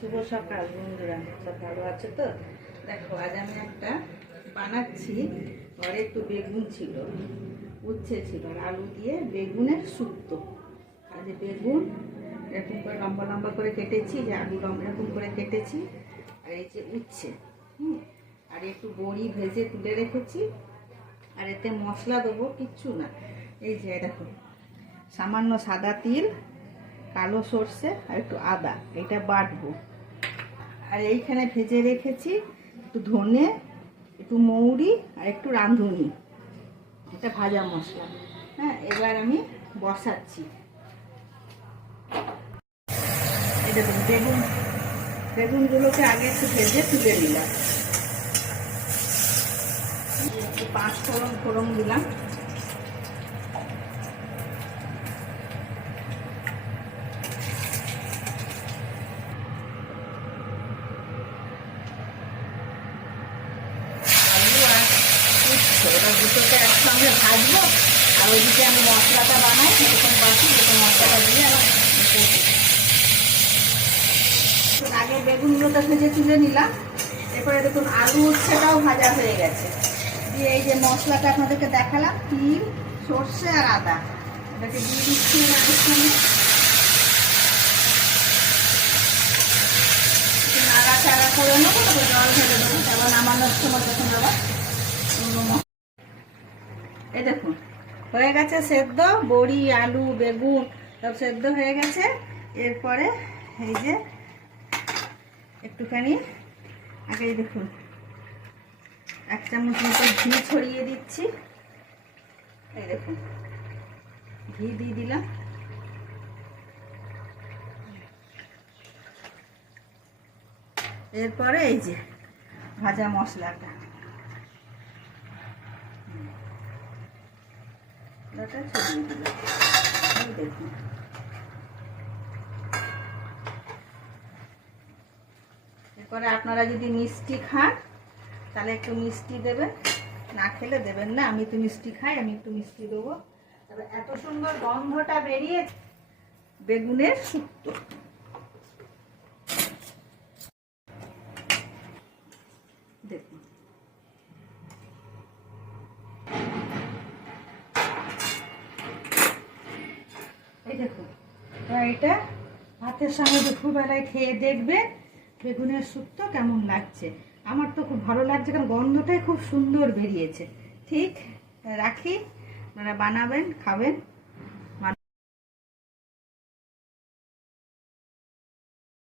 শুভ সকাল বন্ধুরা, সব ভালো আছে তো? দেখো, আজ আমি একটা বানাচ্ছি। ঘরে একটু বেগুন ছিল, উচ্ছে ছিল, আর আলু দিয়ে বেগুনের শুক্তো। আর যে বেগুন এরকম করে লম্বা লম্বা করে কেটেছি, যে আলু লম্বা এরকম করে কেটেছি, আর এই যে উচ্ছে, আর একটু বড়ি ভেজে তুলে রেখেছি। আর এতে মশলা দেবো কিচ্ছু না, এই যে দেখো, সামান্য সাদা তিল, কালো সর্ষে আর একটু আদা, এটা বাটবো। আর এইখানে ভেজে রেখেছি একটু ধনে, একটু মৌরি আর একটু রাঁধুনি, এটা ভাজা মশলা। হ্যাঁ, এবার আমি বসাচ্ছি। এই দেখুন, বেগুনগুলোকে আগে একটু ভেজে তুলে নিলাম, একটু 5 ফোড়ন দিলাম। এবার দুটোকে একসঙ্গে ভাজবো, আর ওইদিকে আমি মশলাটা বানাই, এরকম বাকি দুটো মশলাটা দিয়ে আবার আগে বেগুনগুলোটা ভেজে তুলে নিলাম। এরপরে দেখুন আলু উচ্ছেটাও ভাজা হয়ে গেছে, দিয়ে এই যে মশলাটা আপনাদেরকে দেখালাম, তিল, সর্ষে আর আদা, এটাকে দিয়ে দিচ্ছি এর সঙ্গে। নাড়াচাড়া করে নেবো, তারপর জল ঢেলে দেবো, তারপর নামানোর সময় তখন আবার। এই দেখুন হয়ে গেছে সেদ্ধ, বড়ি আলু বেগুন সব সেদ্ধ হয়ে গেছে। এরপরে এই যে একটুখানি আগে দেখুন 1 চামচ মতো ঘি ছড়িয়ে দিচ্ছি। এই দেখুন ঘি দিয়ে দিলাম। এরপরে এই যে ভাজা মশলাটা ছড়িয়ে দিলাম। এই দেখুন, এরপরে আপনারা যদি মিষ্টি খান তাহলে একটু মিষ্টি দেবেন, না খেলে দেবেন না। আমি তো মিষ্টি খাই, আমি একটু মিষ্টি দেবো। তবে এত সুন্দর গন্ধটা বেরিয়ে বেগুনের শুক্তো। দেখুন এই দেখুন, এটা ভাতের সঙ্গে দুপুরবেলায় খেয়ে দেখবেন বেগুনের শুক্তো কেমন লাগছে। আমার তো খুব ভালো লাগছে, কারণ গন্ধটাই খুব সুন্দর বেরিয়েছে। ঠিক, রাখি, আপনারা বানাবেন, খাবেন।